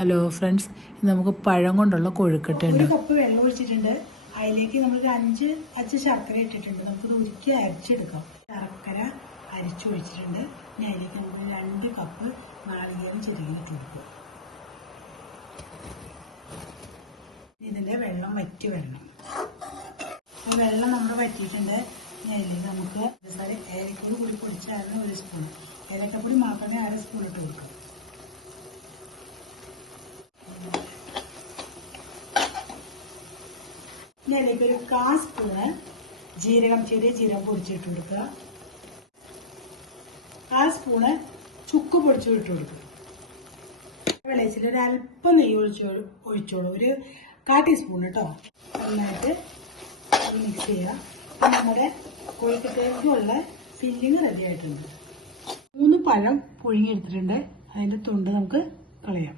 Hello friends, നമുക്ക് പഴം കൊണ്ടുള്ള കൊഴുക്കട്ട ഉണ്ട്. 1 കപ്പ് വെള്ളം ഒഴിച്ചിട്ടുണ്ട്. അതിലേക്ക് നമ്മൾ 5 അച്ച് ശർക്കര ഇട്ടിട്ടുണ്ട്. നമുക്കിത് ഉരുക്കി അരച്ചെടുക്കാം. ശർക്കര അരിച്ചൊഴിച്ചിട്ടുണ്ട്. ഇനി അതിലേക്ക് നമുക്ക് 2 കപ്പ് നാളികേരം ചെറുകിയിട്ട് കൊടുക്കും. ഇതിൻ്റെ വെള്ളം വറ്റി വരണം. വെള്ളം നമ്മൾ വറ്റിയിട്ടുണ്ട്. ഇനി അതിലേക്ക് നമുക്ക് ഏലക്കപ്പൊടി കൂടി പൊടിച്ചായിരുന്നു 1 സ്പൂൺ. ഏലക്കപ്പൊടി മാത്രമേ 1/2 സ്പൂൺ ഇട്ട് കൊടുക്കാം. ഇനി അതിലേക്ക് ഒരു 1/4 സ്പൂണ് ചെറിയ ജീരകം പൊടിച്ചിട്ട് കൊടുക്കുക. 1/4 സ്പൂണ് ചുക്ക് പൊടിച്ചു ഇട്ട് കൊടുക്കുക. വെളിച്ചെണ്ണ ഒരു അല്പം നെയ്യ് ഒഴിച്ചോളൂ. ഒരു 1/4 ടീസ്പൂൺ കേട്ടോ. നന്നായിട്ട് മിക്സ് ചെയ്യുക. നമ്മുടെ കൊഴുക്കട്ടയ്ക്കുള്ള ഫില്ലിങ് റെഡി ആയിട്ടുണ്ട്. 3 പഴം പുഴുങ്ങിയെടുത്തിട്ടുണ്ട്. അതിൻ്റെ തൊണ്ട് നമുക്ക് കളയാം.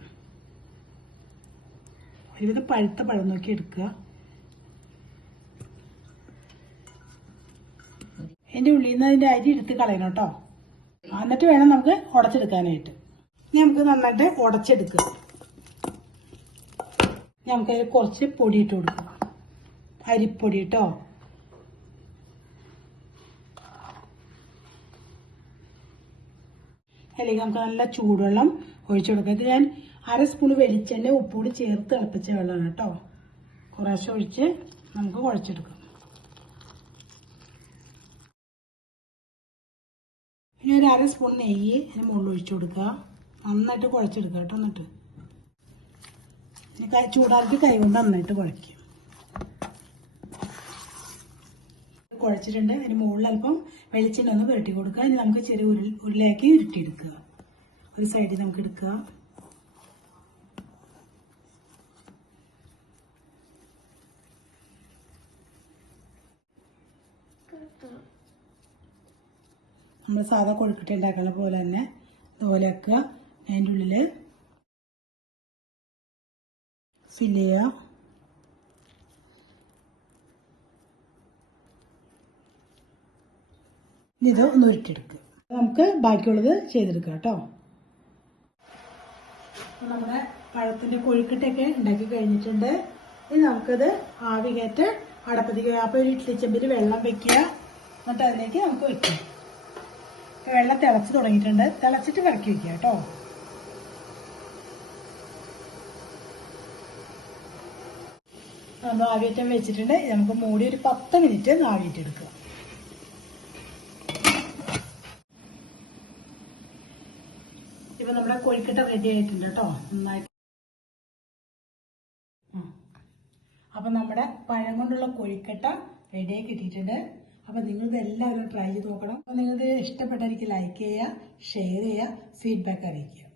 ഒരുവിധം പഴുത്ത പഴം നോക്കി എടുക്കുക. അതിൻ്റെ ഉള്ളിൽ നിന്ന് അതിൻ്റെ അരി എടുത്ത് കളയണം കേട്ടോ. എന്നിട്ട് വേണം നമുക്ക് ഉടച്ചെടുക്കാനായിട്ട്. ഇനി നമുക്ക് നന്നായിട്ട് ഉടച്ചെടുക്കുക. നമുക്കതിൽ കുറച്ച് പൊടി ഇട്ട് കൊടുക്കാം. അരിപ്പൊടി കേട്ടോ. അല്ലെങ്കിൽ നമുക്ക് നല്ല ചൂടുവെള്ളം ഒഴിച്ചു കൊടുക്കാം. ഇത് ഞാൻ 1/2 സ്പൂൺ വെളിച്ചെണ്ണ ഉപ്പുകൂടി ചേർത്ത് തിളപ്പിച്ച വെള്ളമാണ് കേട്ടോ. കുറേശ്ശെ ഒഴിച്ച് നമുക്ക് കുഴച്ചെടുക്കാം. ഇനി ഒരു 1/2 സ്പൂൺ നെയ്യ് അതിന് മുകളിൽ ഒഴിച്ചു കൊടുക്കുക. നന്നായിട്ട് കുഴച്ചെടുക്കുക കേട്ടോ. എന്നിട്ട് ചൂടാക്കി കൈ കൊണ്ട് നന്നായിട്ട് കുഴയ്ക്കും. കുഴച്ചിട്ടുണ്ട്. അതിന് മുകളിൽ അല്പം വെളിച്ചെണ്ണ ഒന്ന് പുരട്ടി കൊടുക്കുക. ഇനി നമുക്ക് ചെറിയ ഉരുളയാക്കി ഉരുട്ടിയെടുക്കുക. ഒരു സൈഡിൽ നമുക്ക് എടുക്കുക. നമ്മൾ സാധാ കൊഴുക്കട്ട ഉണ്ടാക്കുന്ന പോലെ തന്നെ ഇതുപോലെ ആക്കുക. അതിൻ്റെ ഉള്ളിൽ ഫില്ല് ചെയ്യുക. ഇത് ഒന്ന് ഉരുട്ടിയെടുക്കുക. നമുക്ക് ബാക്കിയുള്ളത് ചെയ്തെടുക്കാം കേട്ടോ. നമ്മുടെ പഴത്തിൻ്റെ കൊഴുക്കട്ടയൊക്കെ ഉണ്ടാക്കി കഴിഞ്ഞിട്ടുണ്ട്. ഇനി നമുക്കത് ആവി കയറ്റ് അടപ്പത്തേക്ക്. അപ്പോൾ ഒരു ഇഡ്ഡലി ചെമ്പിൽ വെള്ളം വെക്കുക. എന്നിട്ട് അതിലേക്ക് നമുക്ക് വെക്കാം. വെള്ളം തിളച്ച് തുടങ്ങിയിട്ടുണ്ട്. തിളച്ചിട്ട് ഇറക്കി വെക്കുക കേട്ടോ. നമ്മൾ ആവിയേറ്റം വെച്ചിട്ടുണ്ട്. നമുക്ക് മൂടി ഒരു 10 മിനിറ്റ് ആവിയേറ്റെടുക്കുക. ഇപ്പൊ നമ്മുടെ കൊഴുക്കട്ട റെഡി ആയിട്ടുണ്ട് കേട്ടോ. നന്നായിട്ട്. അപ്പൊ നമ്മുടെ പഴം കൊണ്ടുള്ള കൊഴുക്കട്ട റെഡിയായി കിട്ടിയിട്ടുണ്ട്. അപ്പൊ നിങ്ങളിത് എല്ലാവരും ട്രൈ ചെയ്ത് നോക്കണം. അപ്പൊ നിങ്ങളിത് ഇഷ്ടപ്പെട്ടായിരിക്കും ലൈക്ക് ചെയ്യുക, ഷെയർ ചെയ്യുക, ഫീഡ്ബാക്ക് അറിയിക്കുക.